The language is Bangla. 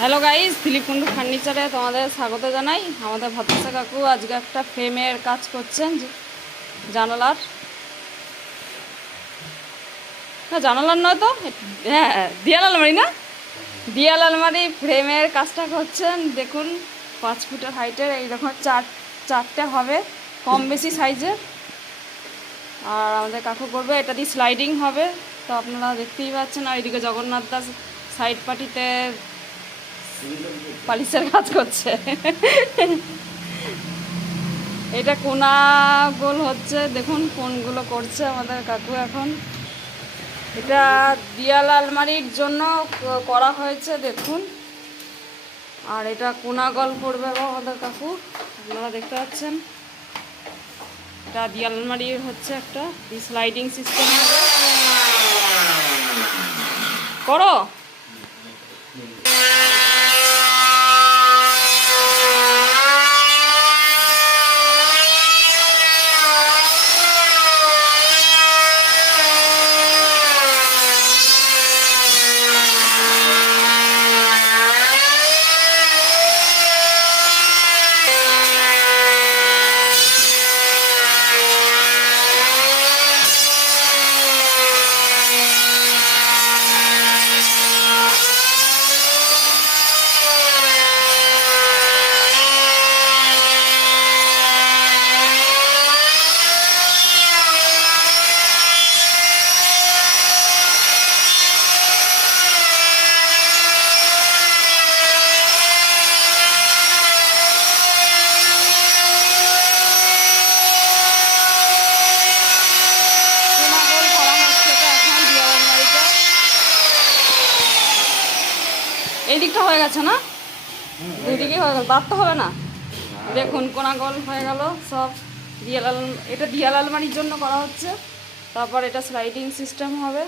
হ্যালো গাইস, দিলীপ কুন্ডু ফার্নিচারে তোমাদের স্বাগত জানাই। আমাদের ভদ্রসা কাকু আজকে একটা ফ্রেমের কাজ করছেন, জানালার। না, জানালার নয় তো, হ্যাঁ দিয়াল আলমারি, না দিয়াল আলমারি ফ্রেমের কাজটা করছেন। দেখুন 5 ফুটের হাইটের এইরকম চারটে হবে, কম বেশি সাইজের। আর আমাদের কাকু করবে, এটা দিয়ে স্লাইডিং হবে। তো আপনারা দেখতেই পাচ্ছেন। আর এদিকে জগন্নাথ দাস সাইড পার্টিতে পালিশের কাজ করছে। এটা কোনা গোল হচ্ছে, দেখুন কোনগুলো করছে আমাদের কাকু এখন। এটা দিয়াল আলমারির জন্য করা হয়েছে, দেখুন। আর এটা কোনা গোল করবে আমাদের কাকু, আপনারা দেখতে পাচ্ছেন। এটা দিয়াল আলমারির হচ্ছে একটা স্লাইডিং সিস্টেম হবে। করো। এই দিকটা হয়ে গেছে না, দুই দিকে হয়ে গেল, তার তো হবে না। দেখুন কোনাগল হয়ে গেল সব। এটা দিয়াল আলমারির জন্য করা হচ্ছে। তারপর এটা স্লাইডিং সিস্টেম হবে।